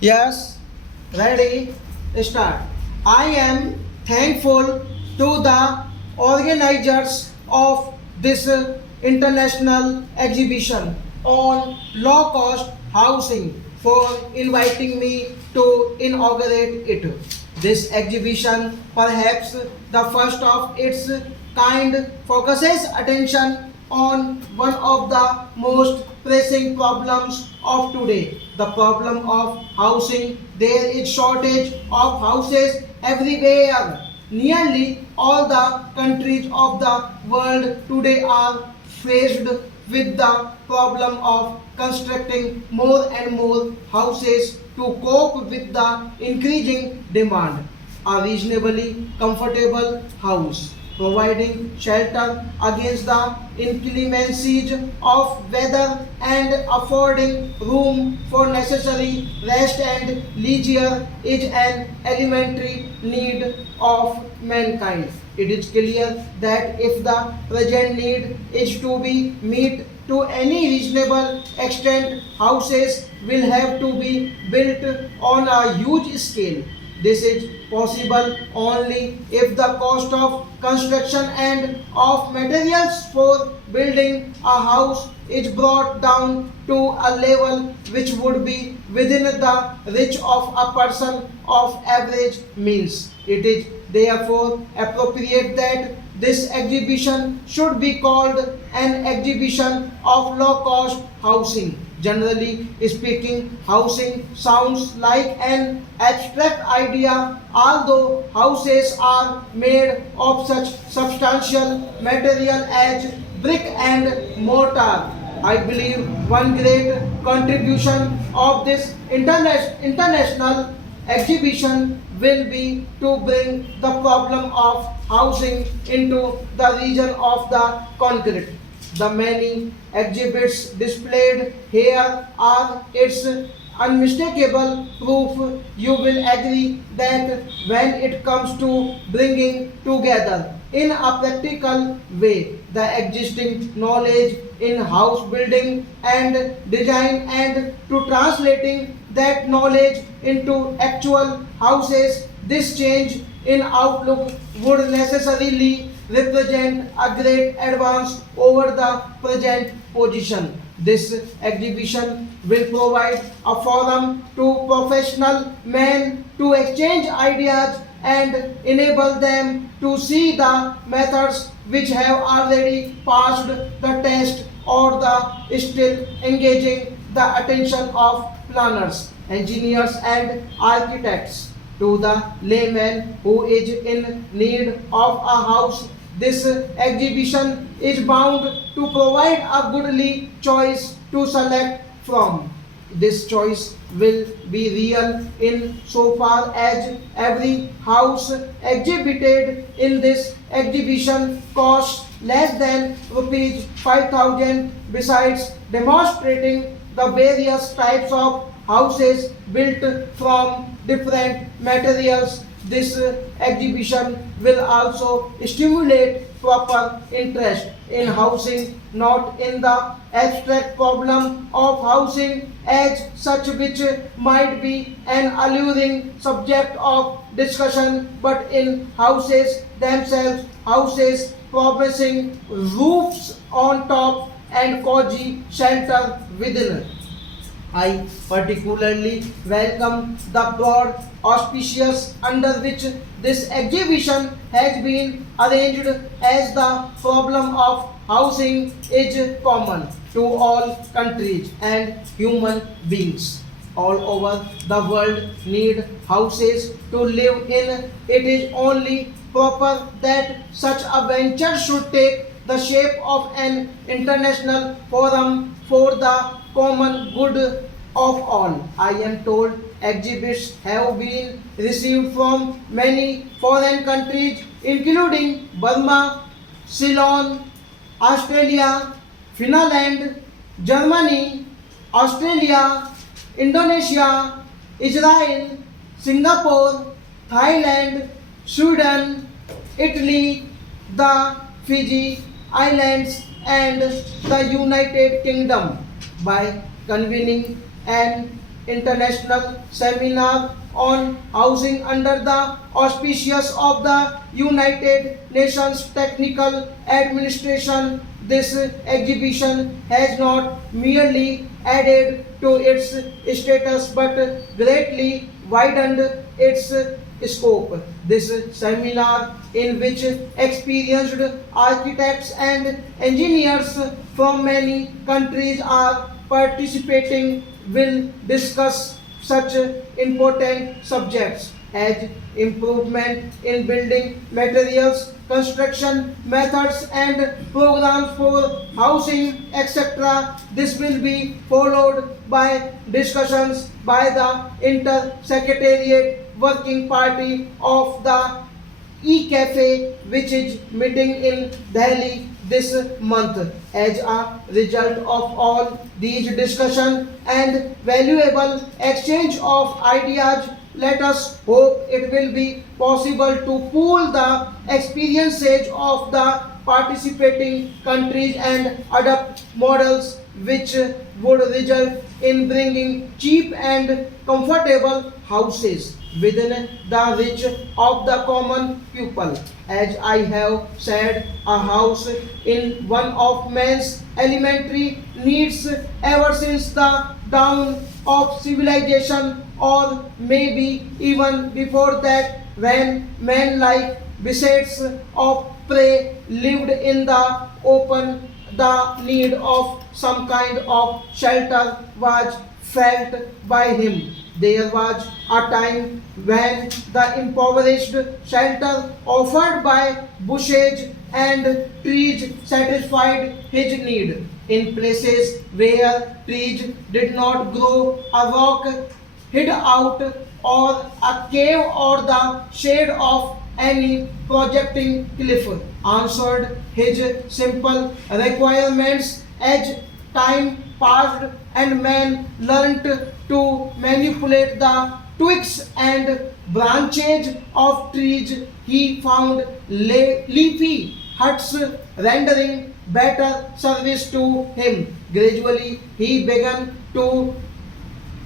Yes, ready, start. I am thankful to the organizers of this international exhibition on low cost housing for inviting me to inaugurate it. This exhibition, perhaps the first of its kind, focuses attention on one of the most pressing problems of today, the problem of housing. There is shortage of houses everywhere. Nearly all the countries of the world today are faced with the problem of constructing more and more houses to cope with the increasing demand. A reasonably comfortable house, providing shelter against the inclemencies of weather and affording room for necessary rest and leisure is an elementary need of mankind. It is clear that if the present need is to be met to any reasonable extent, houses will have to be built on a huge scale. This is possible only if the cost of construction and of materials for building a house is brought down to a level which would be within the reach of a person of average means. It is therefore appropriate that this exhibition should be called an exhibition of low cost housing. Generally speaking, housing sounds like an abstract idea, although houses are made of such substantial material as brick and mortar. I believe one great contribution of this international exhibition will be to bring the problem of housing into the region of the concrete. The many exhibits displayed here are its unmistakable proof. You will agree that when it comes to bringing together in a practical way the existing knowledge in house building and design and to translating that knowledge into actual houses, this change in outlook would necessarily represent a great advance over the present position. This exhibition will provide a forum to professional men to exchange ideas and enable them to see the methods which have already passed the test or the still engaging the attention of planners, engineers and architects. To the layman who is in need of a house, this exhibition is bound to provide a goodly choice to select from. This choice will be real in so far as every house exhibited in this exhibition costs less than rupees 5,000, besides demonstrating the various types of houses built from different materials. This exhibition will also stimulate proper interest in housing, not in the abstract problem of housing as such, which might be an alluring subject of discussion, but in houses themselves, houses promising roofs on top and cozy shelter within. I particularly welcome the broad auspices under which this exhibition has been arranged, as the problem of housing is common to all countries and human beings all over the world need houses to live in. It is only proper that such a venture should take the shape of an international forum for the common good of all. I am told exhibits have been received from many foreign countries, including Burma, Ceylon, Australia, Finland, Germany, Australia, Indonesia, Israel, Singapore, Thailand, Sweden, Italy, the Fiji Islands, and the United Kingdom. By convening an international seminar on housing under the auspices of the United Nations Technical Administration. This exhibition has not merely added to its status but greatly widened its scope. This seminar, in which experienced architects and engineers from many countries are participating, will discuss such important subjects as improvement in building materials, construction methods and programs for housing, etc. This will be followed by discussions by the Inter-Secretariat Working Party of the E-Cafe, which is meeting in Delhi this month. As a result of all these discussion and valuable exchange of ideas, let us hope it will be possible to pool the experiences of the participating countries and adopt models which would result in bringing cheap and comfortable houses within the reach of the common people. As I have said, a house in one of man's elementary needs ever since the dawn of civilization, or maybe even before that, when men like beasts of prey lived in the open. The need of some kind of shelter was felt by him. There was a time when the impoverished shelter offered by bushes and trees satisfied his need. In places where trees did not grow, a rock hid out, or a cave, or the shade of any projecting cliff answered his simple requirements. As time passed and man learnt to manipulate the twigs and branches of trees, he found leafy huts rendering better service to him. Gradually, he began to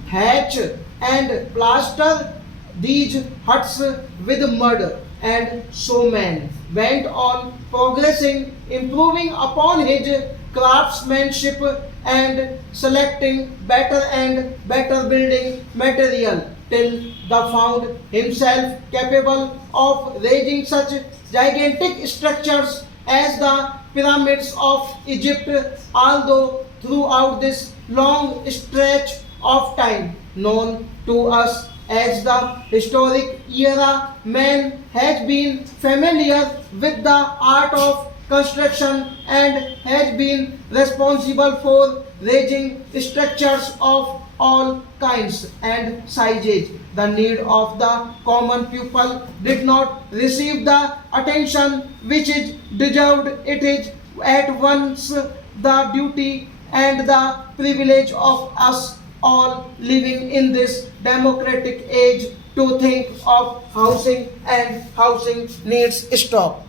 hatch and plaster these huts with mud, and so man went on progressing, improving upon his craftsmanship and selecting better and better building material till the found himself capable of raising such gigantic structures as the pyramids of Egypt. Although throughout this long stretch of time known to us as the historic era, man has been familiar with the art of construction and has been responsible for raising structures of all kinds and sizes. The need of the common people did not receive the attention which is deserved. It is at once the duty and the privilege of us all living in this democratic age to think of housing and housing needs. Stop.